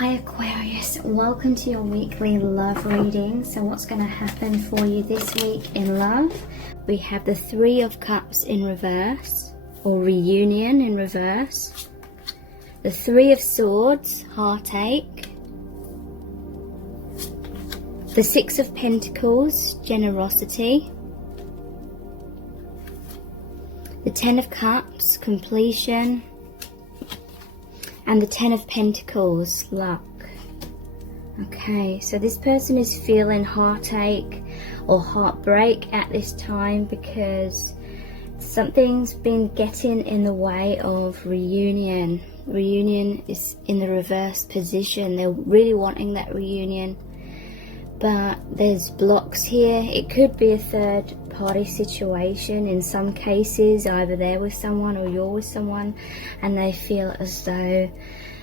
Hi Aquarius, welcome to your weekly love reading. So what's going to happen for you this week in love? We have the Three of Cups in reverse, or reunion in reverse. The Three of Swords, heartache. The Six of Pentacles, generosity. The Ten of Cups, completion. And the Ten of Pentacles, luck. Okay, so this person is feeling heartache or heartbreak at this time because something's been getting in the way of reunion. Reunion is in the reverse position. They're really wanting that reunion, but there's blocks here. It could be a third party situation in some cases. Either they're with someone or you're with someone and they feel as though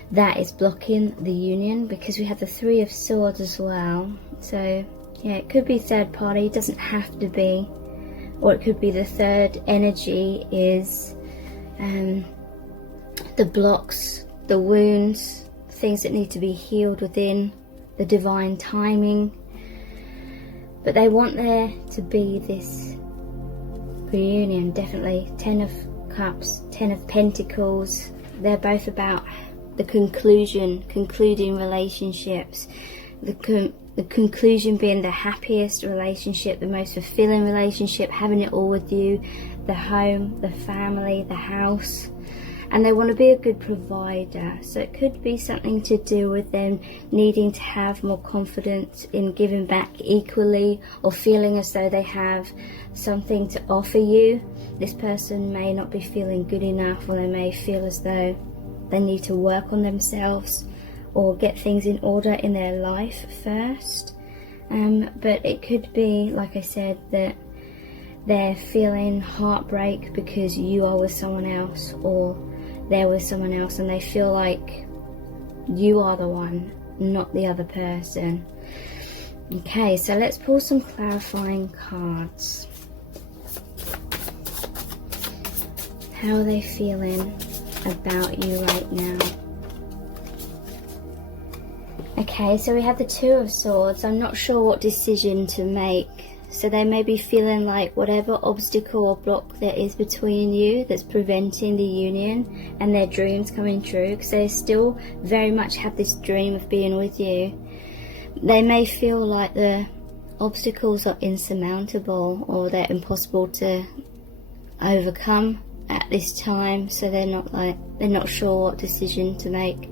that is blocking the union, because we have the Three of Swords as well. So yeah, it could be third party, it doesn't have to be, or it could be the third energy is the blocks, the wounds, things that need to be healed within the divine timing. But they want there to be this reunion, definitely. Ten of Cups, Ten of Pentacles, they're both about the concluding relationships. The conclusion being the happiest relationship, the most fulfilling relationship, having it all with you, the home, the family, the house. And they want to be a good provider, so it could be something to do with them needing to have more confidence in giving back equally, or feeling as though they have something to offer you. This person may not be feeling good enough, or they may feel as though they need to work on themselves or get things in order in their life first. But it could be, like I said, that they're feeling heartbreak because you are with someone else, or they're with someone else, and they feel like you are the one, not the other person. Okay, so let's pull some clarifying cards. How are they feeling about you right now? Okay, so we have the Two of Swords. I'm not sure what decision to make. So they may be feeling like whatever obstacle or block there is between you that's preventing the union and their dreams coming true, because they still very much have this dream of being with you. They may feel like the obstacles are insurmountable, or they're impossible to overcome at this time. So they're not sure what decision to make.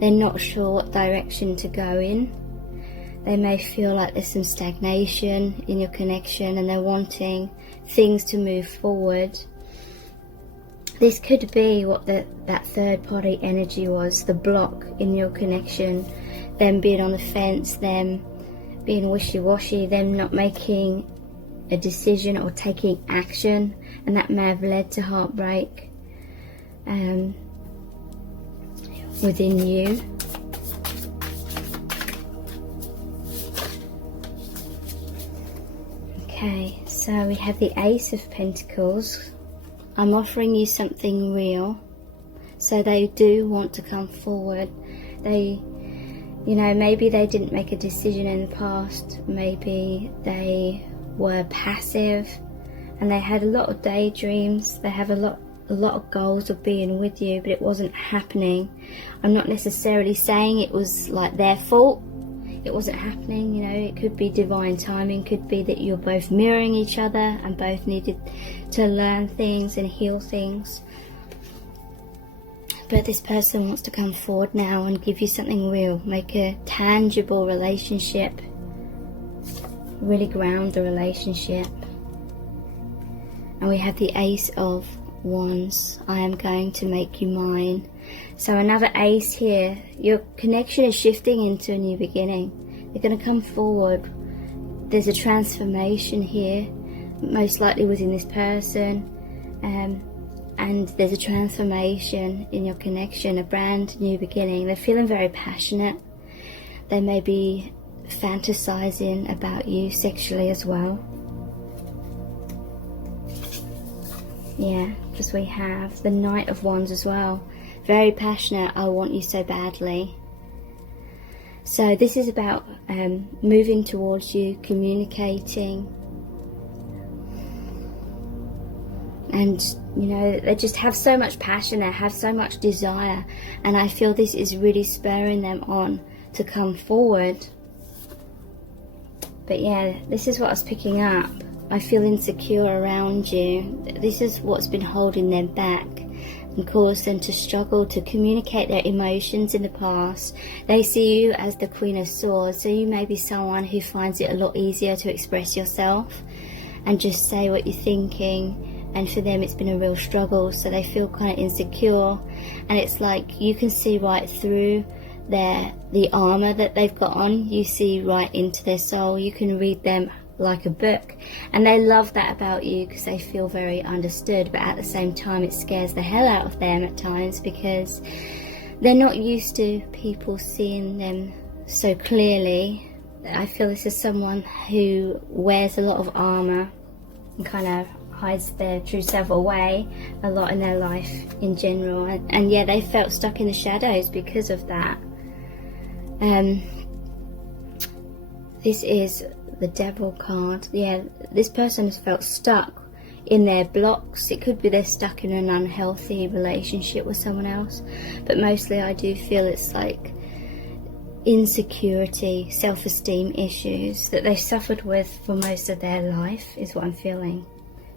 They're not sure what direction to go in. They may feel like there's some stagnation in your connection and they're wanting things to move forward. This could be what that third party energy was, the block in your connection, them being on the fence, them being wishy-washy, them not making a decision or taking action, and that may have led to heartbreak within you. Okay, so we have the Ace of Pentacles. I'm offering you something real. So they do want to come forward. They, maybe they didn't make a decision in the past. Maybe they were passive and they had a lot of daydreams. They have a lot of goals of being with you, but it wasn't happening. I'm not necessarily saying it was like their fault. It wasn't happening, it could be divine timing, could be that you're both mirroring each other and both needed to learn things and heal things. But this person wants to come forward now and give you something real, make a tangible relationship, really ground the relationship. And we have the Ace of Wands. I am going to make you mine. So another ace here. Your connection is shifting into a new beginning. They're going to come forward. There's a transformation here, most likely within this person, and there's a transformation in your connection, a brand new beginning. They're feeling very passionate. They may be fantasizing about you sexually as well. Yeah, because we have the Knight of Wands as well. Very passionate. I want you so badly. So this is about moving towards you, communicating, and you know, they just have so much passion, they have so much desire, and I feel this is really spurring them on to come forward. But yeah, this is what I was picking up. I feel insecure around you. This is what's been holding them back and caused them to struggle to communicate their emotions in the past. They see you as the Queen of Swords, so you may be someone who finds it a lot easier to express yourself and just say what you're thinking. And for them it's been a real struggle, so they feel kind of insecure, and it's like you can see right through the armor that they've got on. You see right into their soul. You can read them like a book, and they love that about you because they feel very understood. But at the same time, it scares the hell out of them at times because they're not used to people seeing them so clearly. I feel this is someone who wears a lot of armor and kind of hides their true self away a lot in their life in general, and yeah, they felt stuck in the shadows because of that. This is the Devil card. Yeah, this person has felt stuck in their blocks. It could be they're stuck in an unhealthy relationship with someone else, but mostly I do feel it's like insecurity, self-esteem issues that they've suffered with for most of their life is what I'm feeling.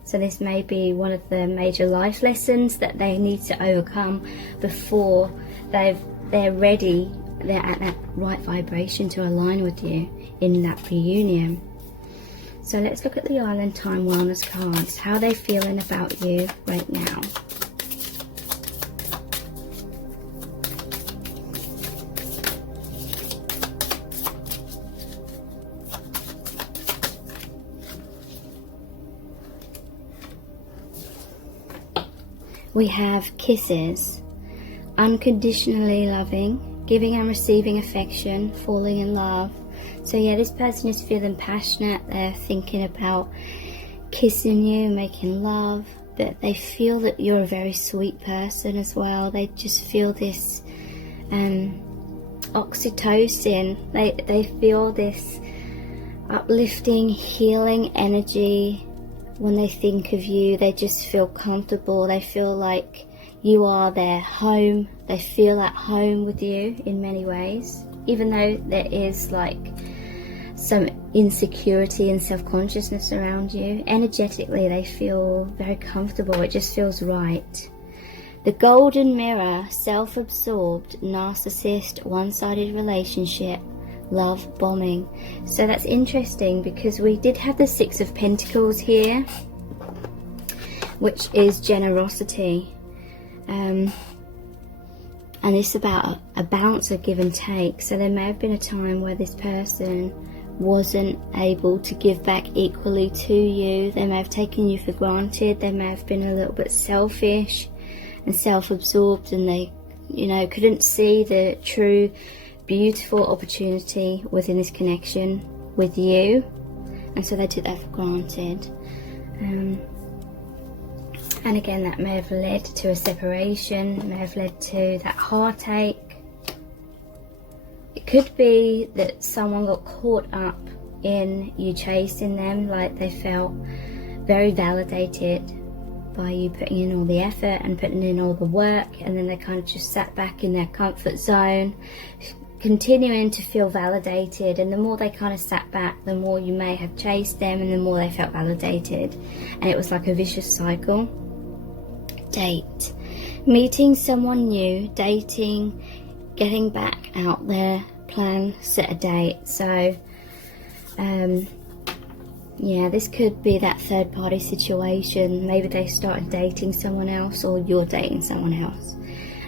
So this may be one of the major life lessons that they need to overcome before they're ready, they're at that right vibration to align with you in that reunion. So let's look at the Island Time Wellness cards, how they're feeling about you right now. We have Kisses, unconditionally loving, giving and receiving affection, falling in love. So yeah, this person is feeling passionate. They're thinking about kissing you, making love, but they feel that you're a very sweet person as well. They just feel this oxytocin. They feel this uplifting, healing energy. When they think of you, they just feel comfortable. They feel like you are their home. They feel at home with you in many ways, even though there is like some insecurity and self-consciousness around you. Energetically, they feel very comfortable. It just feels right. The Golden Mirror, self-absorbed, narcissist, one-sided relationship, love bombing. So that's interesting because we did have the Six of Pentacles here, which is generosity, and it's about a balance of give and take. So there may have been a time where this person wasn't able to give back equally to you. They may have taken you for granted. They may have been a little bit selfish and self-absorbed, and they, you know, couldn't see the true beautiful opportunity within this connection with you, and so they took that for granted. And again, that may have led to a separation, may have led to that heartache. It could be that someone got caught up in you chasing them, like they felt very validated by you putting in all the effort and putting in all the work, and then they kind of just sat back in their comfort zone, continuing to feel validated. And the more they kind of sat back, the more you may have chased them, and the more they felt validated, and it was like a vicious cycle. Date, meeting someone new, dating, getting back out there, plan, set a date. So yeah, this could be that third party situation. Maybe they started dating someone else, or you're dating someone else,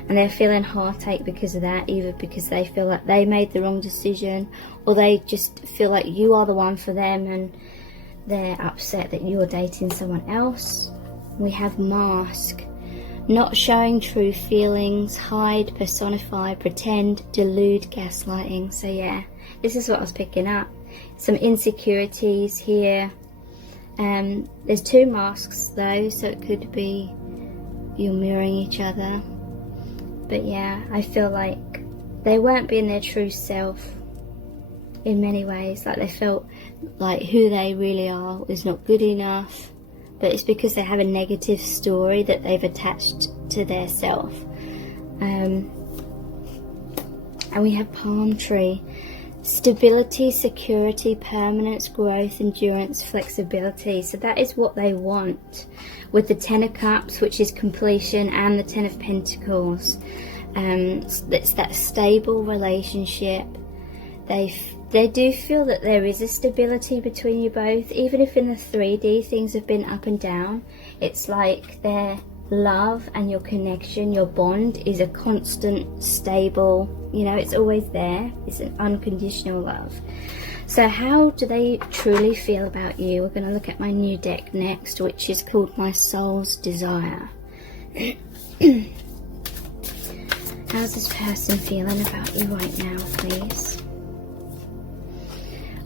and they're feeling heartache because of that, either because they feel like they made the wrong decision, or they just feel like you are the one for them and they're upset that you're dating someone else. We have Mask, not showing true feelings, hide, personify, pretend, delude, gaslighting. So yeah, this is what I was picking up. Some insecurities here. There's two masks though, so it could be you're mirroring each other. But yeah, I feel like they weren't being their true self in many ways. Like they felt like who they really are is not good enough, but it's because they have a negative story that they've attached to their self. And we have palm tree. Stability, security, permanence, growth, endurance, flexibility. So that is what they want. With the Ten of Cups, which is completion, and the Ten of Pentacles. It's that stable relationship. They do feel that there is a stability between you both. Even if in the 3D things have been up and down, it's like their love and your connection, your bond is a constant, stable, you know, it's always there. It's an unconditional love. So how do they truly feel about you? We're going to look at my new deck next, which is called My Soul's Desire. How's this person feeling about you right now, please?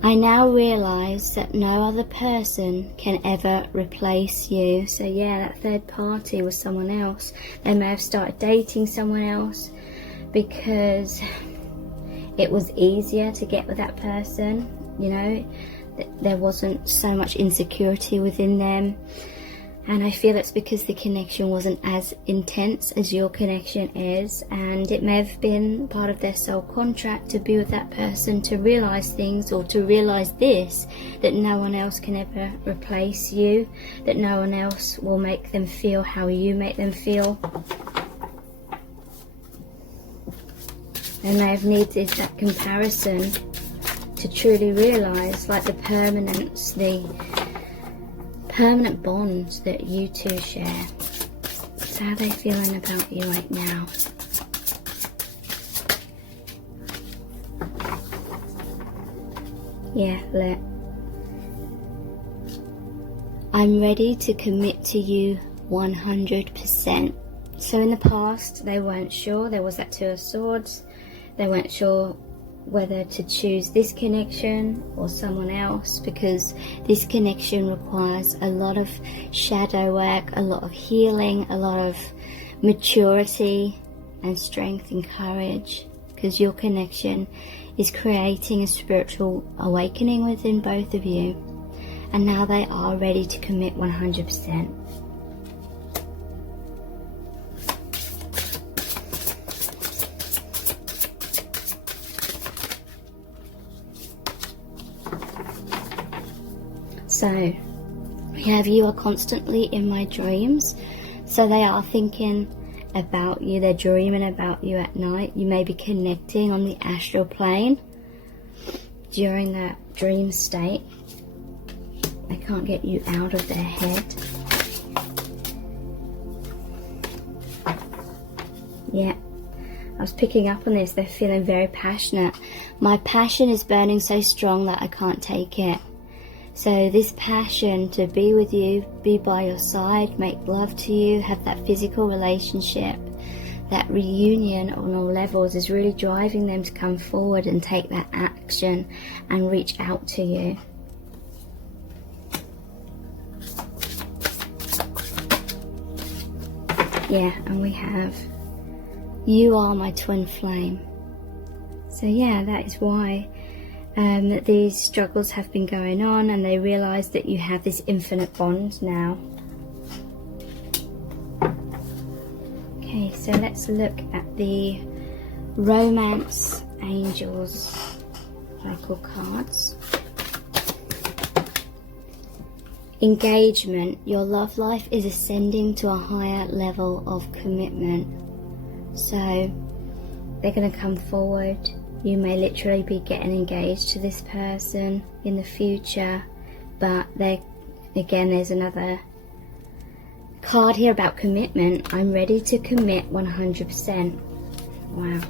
I now realise that no other person can ever replace you. So yeah, that third party was someone else. They may have started dating someone else because it was easier to get with that person. You know, there wasn't so much insecurity within them. And I feel it's because the connection wasn't as intense as your connection is, and it may have been part of their soul contract to be with that person, to realise things, or to realise this, that no one else can ever replace you, that no one else will make them feel how you make them feel. They may have needed that comparison to truly realise, like the permanence, the permanent bonds that you two share. So how are they feeling about you right now? Yeah, look. I'm ready to commit to you 100%. So in the past, they weren't sure. There was that Two of Swords. They weren't sure whether to choose this connection or someone else, because this connection requires a lot of shadow work, a lot of healing, a lot of maturity and strength and courage, because your connection is creating a spiritual awakening within both of you, and now they are ready to commit 100%. So, we have you are constantly in my dreams. So they are thinking about you. They're dreaming about you at night. You may be connecting on the astral plane during that dream state. They can't get you out of their head. Yeah, I was picking up on this. They're feeling very passionate. My passion is burning so strong that I can't take it. So this passion to be with you, be by your side, make love to you, have that physical relationship, that reunion on all levels is really driving them to come forward and take that action and reach out to you. Yeah, and we have, you are my twin flame. So yeah, that is why that these struggles have been going on, and they realise that you have this infinite bond now. Okay, so let's look at the Romance Angels Oracle cards. Engagement. Your love life is ascending to a higher level of commitment. So they're going to come forward. You may literally be getting engaged to this person in the future, but there's another card here about commitment. I'm ready to commit 100%. Wow.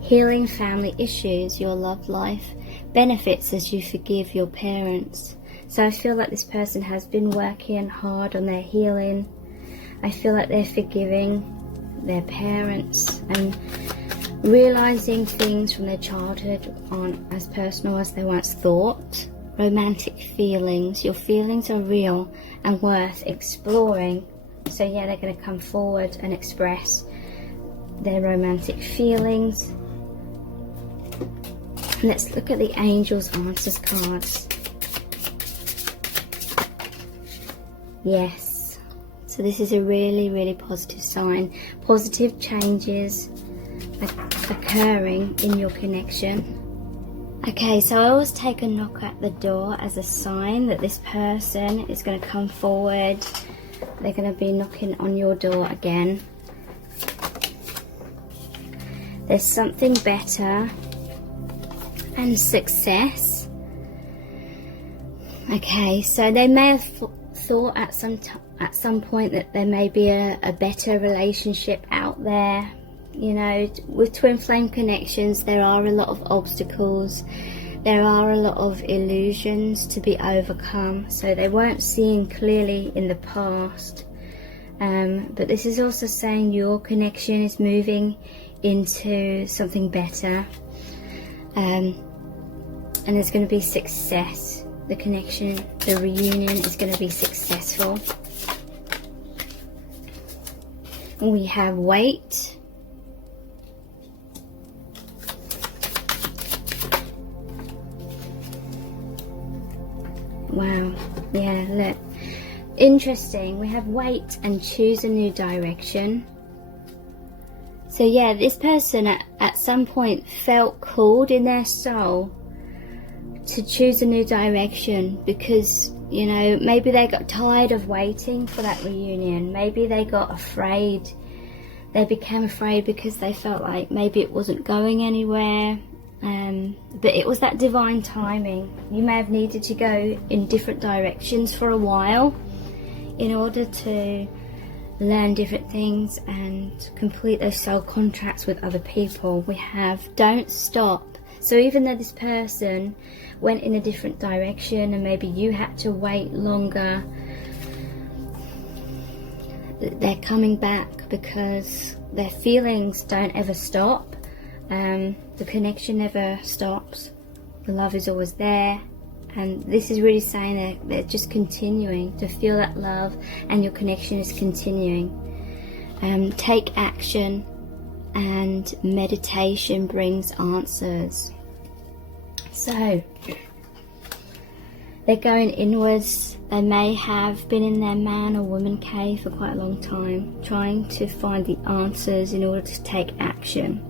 Healing family issues. Your love life benefits as you forgive your parents. So I feel like this person has been working hard on their healing. I feel like they're forgiving their parents and realizing things from their childhood aren't as personal as they once thought. Romantic feelings. Your feelings are real and worth exploring. So yeah, they're going to come forward and express their romantic feelings. Let's look at the Angels Answers cards. Yes. So this is a really, really positive sign. Positive changes occurring in your connection. Okay, so I always take a knock at the door as a sign that this person is going to come forward. They're going to be knocking on your door again. There's something better and success. Okay, so they may have thought at some point that there may be a better relationship out there. You know, with twin flame connections, there are a lot of obstacles. There are a lot of illusions to be overcome. So they weren't seeing clearly in the past. But this is also saying your connection is moving into something better. And there's going to be success. The connection, the reunion is going to be successful. We have wait. Wow, yeah, look. Interesting. We have wait and choose a new direction. So yeah, this person at some point felt called in their soul to choose a new direction because, you know, maybe they got tired of waiting for that reunion. Maybe they got afraid. They became afraid because they felt like maybe it wasn't going anywhere. But it was that divine timing. You may have needed to go in different directions for a while in order to learn different things and complete those soul contracts with other people. We have don't stop. So even though this person went in a different direction and maybe you had to wait longer, they're coming back because their feelings don't ever stop. The connection never stops. The love is always there, and this is really saying that they're just continuing to feel that love, and your connection is continuing. Take action, and meditation brings answers. So they're going inwards. They may have been in their man or woman cave for quite a long time, trying to find the answers in order to take action.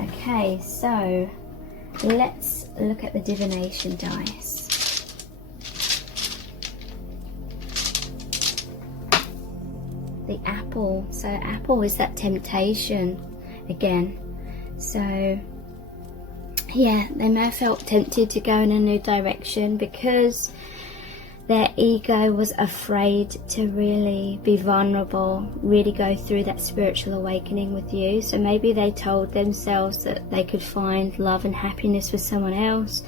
Okay, so let's look at the divination dice. The apple. So apple is that temptation again. So yeah, they may have felt tempted to go in a new direction because their ego was afraid to really be vulnerable, really go through that spiritual awakening with you. So maybe they told themselves that they could find love and happiness with someone else,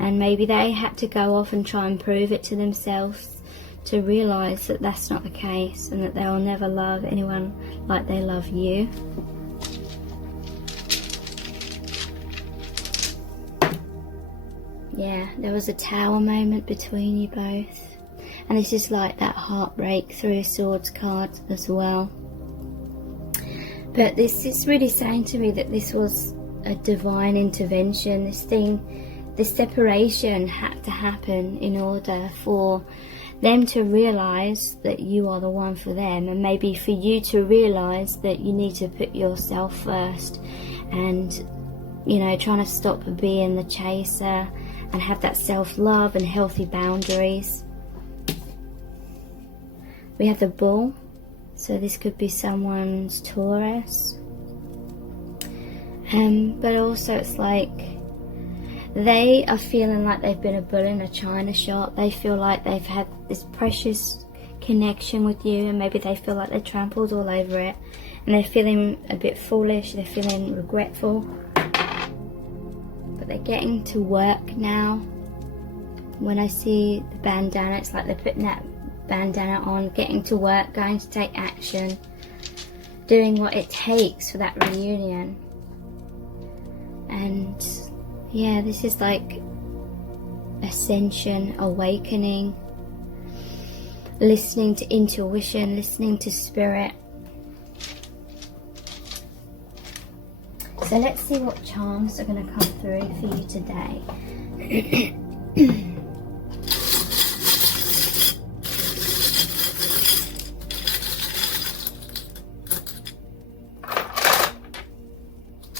and maybe they had to go off and try and prove it to themselves to realize that that's not the case and that they will never love anyone like they love you. Yeah, there was a tower moment between you both. And this is like that heartbreak Three of Swords card as well. But this is really saying to me that this was a divine intervention. This separation had to happen in order for them to realize that you are the one for them, and maybe for you to realize that you need to put yourself first and, you know, trying to stop being the chaser and have that self-love and healthy boundaries. We have the bull, so this could be someone's Taurus. But also it's like they are feeling like they've been a bull in a china shop. They feel like they've had this precious connection with you, and maybe they feel like they trampled all over it, and they're feeling a bit foolish, they're feeling regretful. But they're getting to work now. When I see the bandana, it's like they're putting that bandana on, getting to work, going to take action, doing what it takes for that reunion. And yeah, this is like ascension, awakening, listening to intuition, listening to spirit. So So let's see what charms are going to come through for you today.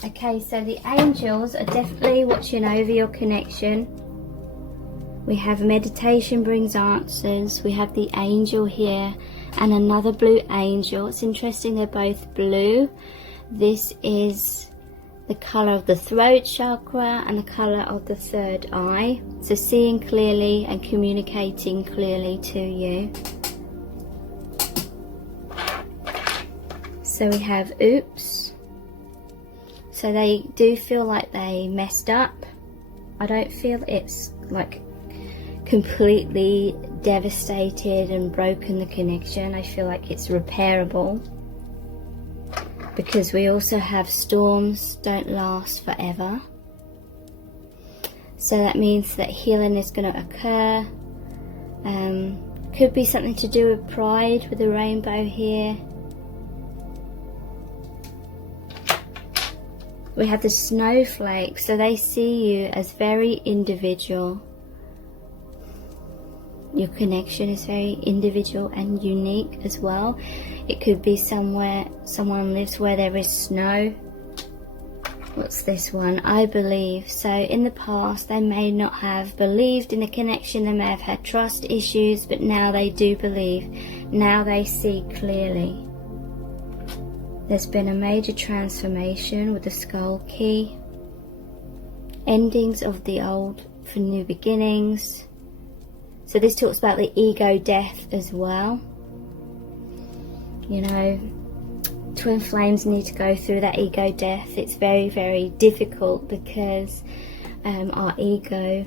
Okay, so the angels are definitely watching over your connection. We have meditation brings answers. We have the angel here and another blue angel. It's interesting, they're both blue. This is the colour of the throat chakra and the colour of the third eye. So seeing clearly and communicating clearly to you. So we have oops. So they do feel like they messed up. I don't feel it's like completely devastated and broken the connection. I feel like it's repairable, because we also have storms don't last forever. So that means that healing is going to occur. Could be something to do with pride with the rainbow here. We have the snowflake, so they see you as very individual. Your connection is very individual and unique as well. It could be somewhere someone lives where there is snow. What's this one? I believe. So in the past they may not have believed in a connection, they may have had trust issues, but now they do believe. Now they see clearly. There's been a major transformation with the skull key. Endings of the old for new beginnings. So this talks about the ego death as well. You know, twin flames need to go through that ego death. It's very, very difficult because our ego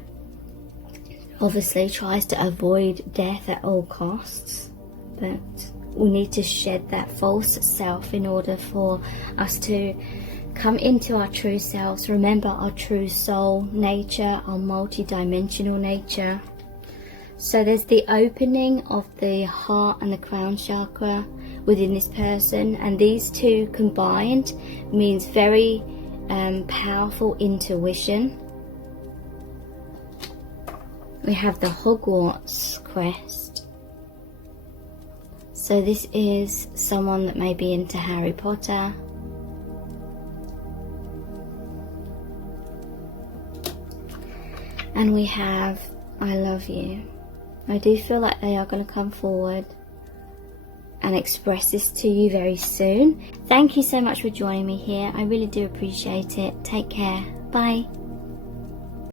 obviously tries to avoid death at all costs. But we need to shed that false self in order for us to come into our true selves. Remember our true soul nature, our multi-dimensional nature. So there's the opening of the heart and the crown chakra within this person, and these two combined means very powerful intuition. We have the Hogwarts crest. So this is someone that may be into Harry Potter. And we have I love you. I do feel like they are going to come forward and express this to you very soon. Thank you so much for joining me here. I really do appreciate it. Take care. Bye.